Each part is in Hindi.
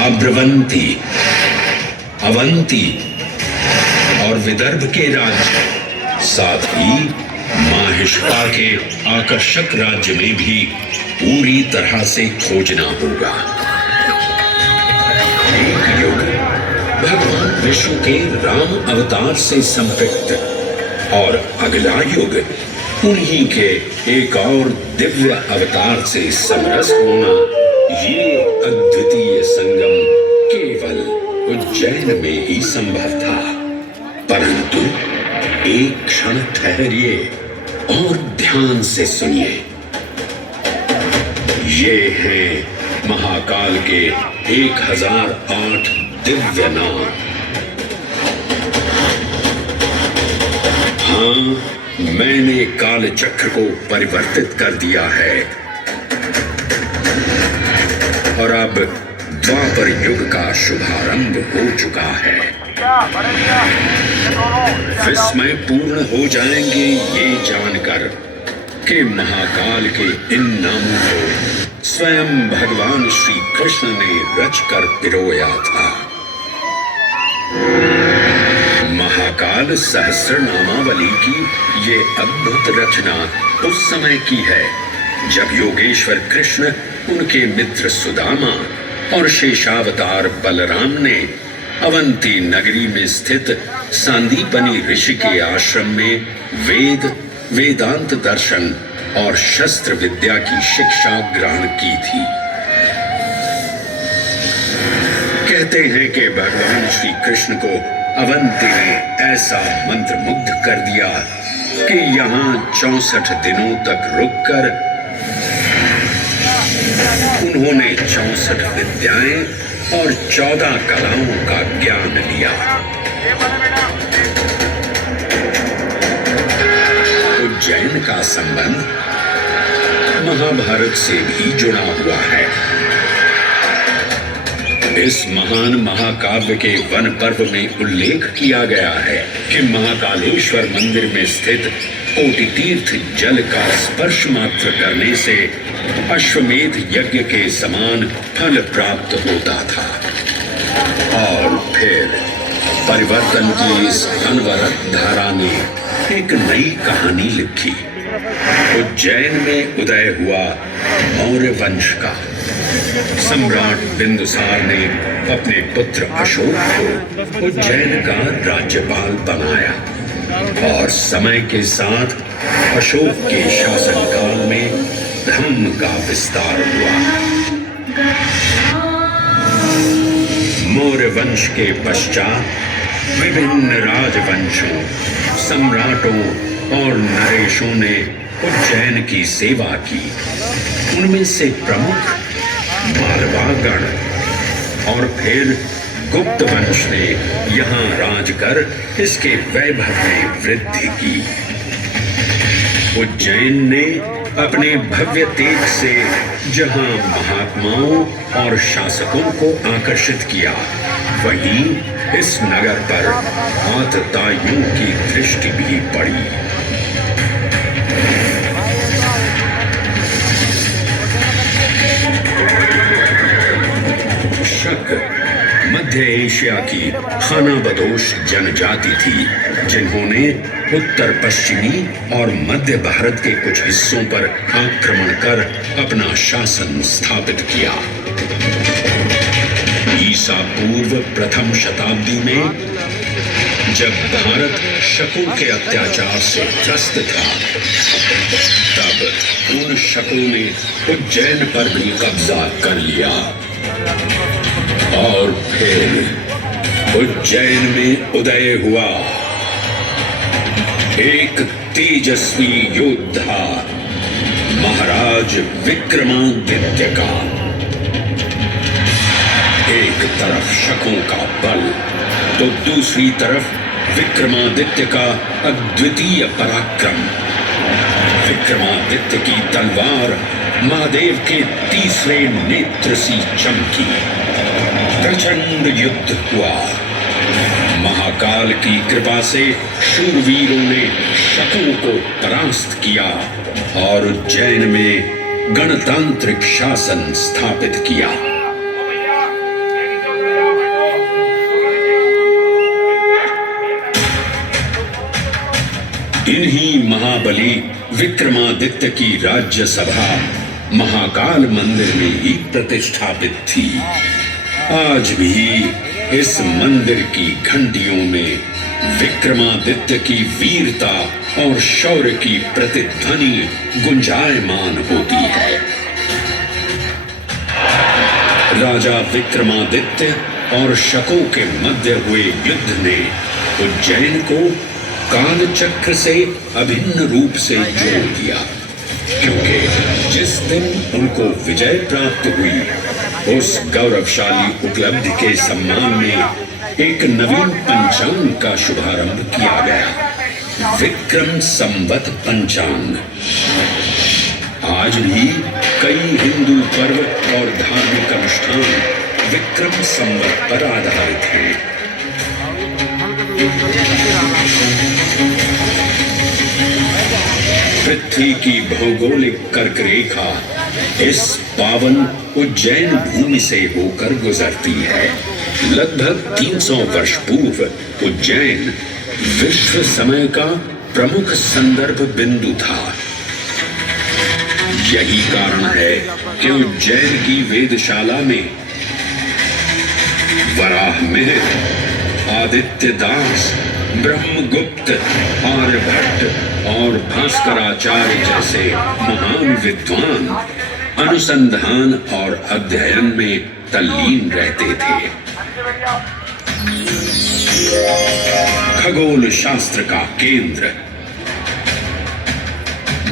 आब्रवंती, अवंती और विदर्भ के राज्य, साथ ही माहिष्पा के आकर्षक राज्य में भी पूरी तरह से खोजना होगा। एक युग भगवान विष्णु के राम अवतार से संपृक्त और अगला युग उन्हीं के एक और दिव्य अवतार से समरस होना, ये अद्वितीय संगम केवल उज्जैन में ही संभव था। परंतु एक क्षण ठहरिए और ध्यान से सुनिए। ये हैं महाकाल के 1008 दिव्य नाम। हाँ, मैंने काल चक्र को परिवर्तित कर दिया है और अब द्वापर युग का शुभारंभ हो चुका है। विस्मय पूर्ण हो जाएंगे ये जानकर कि महाकाल के इन नामों को स्वयं भगवान श्री कृष्ण ने रचकर पिरोया था। महाकाल सहस्रनामावली की ये अद्भुत रचना उस समय की है जब योगेश्वर कृष्ण, उनके मित्र सुदामा और शेषावतार बलराम ने अवंती नगरी में स्थित सांदीपनी ऋषि के आश्रम में वेदांत दर्शन और शस्त्र विद्या की शिक्षा ग्रहण की थी। कहते हैं कि भगवान श्री कृष्ण को अवंती ने ऐसा मंत्र मुग्ध कर दिया कि यहाँ 64 दिनों तक रुककर उन्होंने 64 विद्याएं और 14 कलाओं का ज्ञान लिया। उज्जैन का संबंध महाभारत से भी जुड़ा हुआ है। इस महान महाकाव्य के वन पर्व में उल्लेख किया गया है कि महाकालेश्वर मंदिर में स्थित कोटि तीर्थ जल का स्पर्श मात्र करने से अश्वमेध यज्ञ के समान फल प्राप्त होता था। और फिर परिवर्तन की इस अनवरत धारा ने एक नई कहानी लिखी। उज्जैन में उदय हुआ मौर्य वंश का। सम्राट बिंदुसार ने अपने पुत्र अशोक को उज्जैन का राज्यपाल बनाया और समय के साथ अशोक के शासनकाल में धर्म का विस्तार हुआ। मौर्य वंश के पश्चात विभिन्न राजवंशों, सम्राटों और नरेशों ने उज्जैन की सेवा की। उनमें से प्रमुख मालवागण और फिर गुप्त वंश ने यहाँ राज कर इसके वैभव में वृद्धि की। उज्जैन ने अपने भव्य तेज से जहाँ महात्माओं और शासकों को आकर्षित किया, वहीं इस नगर पर आतताइयों की दृष्टि भी पड़ी। शक मध्य एशिया की खानाबदोश जनजाति थी, जिन्होंने उत्तर पश्चिमी और मध्य भारत के कुछ हिस्सों पर आक्रमण कर अपना शासन स्थापित किया। ईसा पूर्व प्रथम शताब्दी में जब भारत शकों के अत्याचार से त्रस्त था, तब उन शकों ने उज्जैन पर भी कब्जा कर लिया और फिर उज्जैन में उदय हुआ एक तेजस्वी योद्धा, महाराज विक्रमादित्य का। एक तरफ शकों का बल तो दूसरी तरफ विक्रमादित्य का अद्वितीय पराक्रम। विक्रमादित्य की तलवार महादेव के तीसरे नेत्र सी चमकी। प्रचंड युद्ध हुआ। महाकाल की कृपा से शूरवीरों ने शकों को परास्त किया और उज्जैन में गणतांत्रिक शासन स्थापित किया। इन्हीं महाबली विक्रमादित्य की राज्यसभा महाकाल मंदिर में ही प्रतिष्ठापित थी। आज भी इस मंदिर की घंटियों में विक्रमादित्य की वीरता और शौर्य की प्रतिध्वनि गुंजायमान होती है। राजा विक्रमादित्य और शकों के मध्य हुए युद्ध ने उज्जैन को कालचक्र से अभिन्न रूप से जोड़ दिया, क्योंकि जिस दिन उनको विजय प्राप्त हुई उस गौरवशाली उपलब्धि के सम्मान में एक नवीन पंचांग का शुभारंभ किया गया, विक्रम संवत पंचांग। आज भी कई हिंदू पर्व और धार्मिक अनुष्ठान विक्रम संवत पर आधारित हैं। पृथ्वी की भौगोलिक कर्क रेखा इस पावन उज्जैन भूमि से होकर गुजरती है। लगभग 300 वर्ष पूर्व उज्जैन विश्व समय का प्रमुख संदर्भ बिंदु था। यही कारण है कि उज्जैन की वेदशाला में वराहमिहिर, आदित्य दास, ब्रह्मगुप्त, आर्यभट्ट और भास्कराचार्य जैसे महान विद्वान अनुसंधान और अध्ययन में तल्लीन रहते थे। खगोल शास्त्र का केंद्र,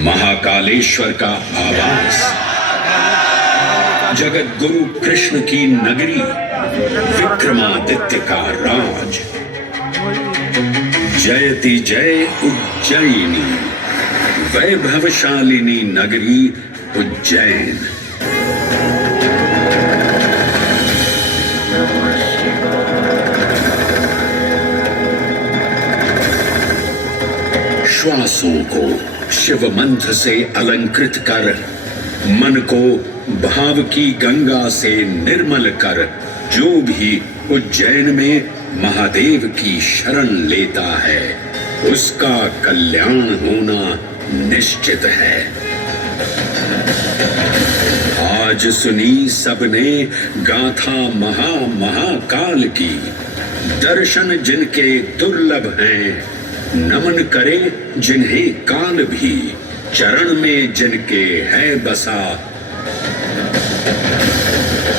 महाकालेश्वर का आवास, जगत गुरु कृष्ण की नगरी, विक्रमादित्य का राज। जयति जय उज्जैनी, वैभवशालिनी नगरी उज्जैन। श्वासों को शिव मंत्र से अलंकृत कर, मन को भाव की गंगा से निर्मल कर, जो भी उज्जैन में महादेव की शरण लेता है उसका कल्याण होना निश्चित है। आज सुनी सबने गाथा महाकाल की, दर्शन जिनके दुर्लभ हैं, नमन करे जिन्हें काल भी, चरण में जिनके है बसा।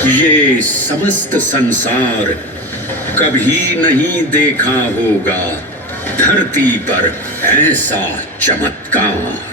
ये समस्त संसार कभी नहीं देखा होगा धरती पर ऐसा चमत्कार।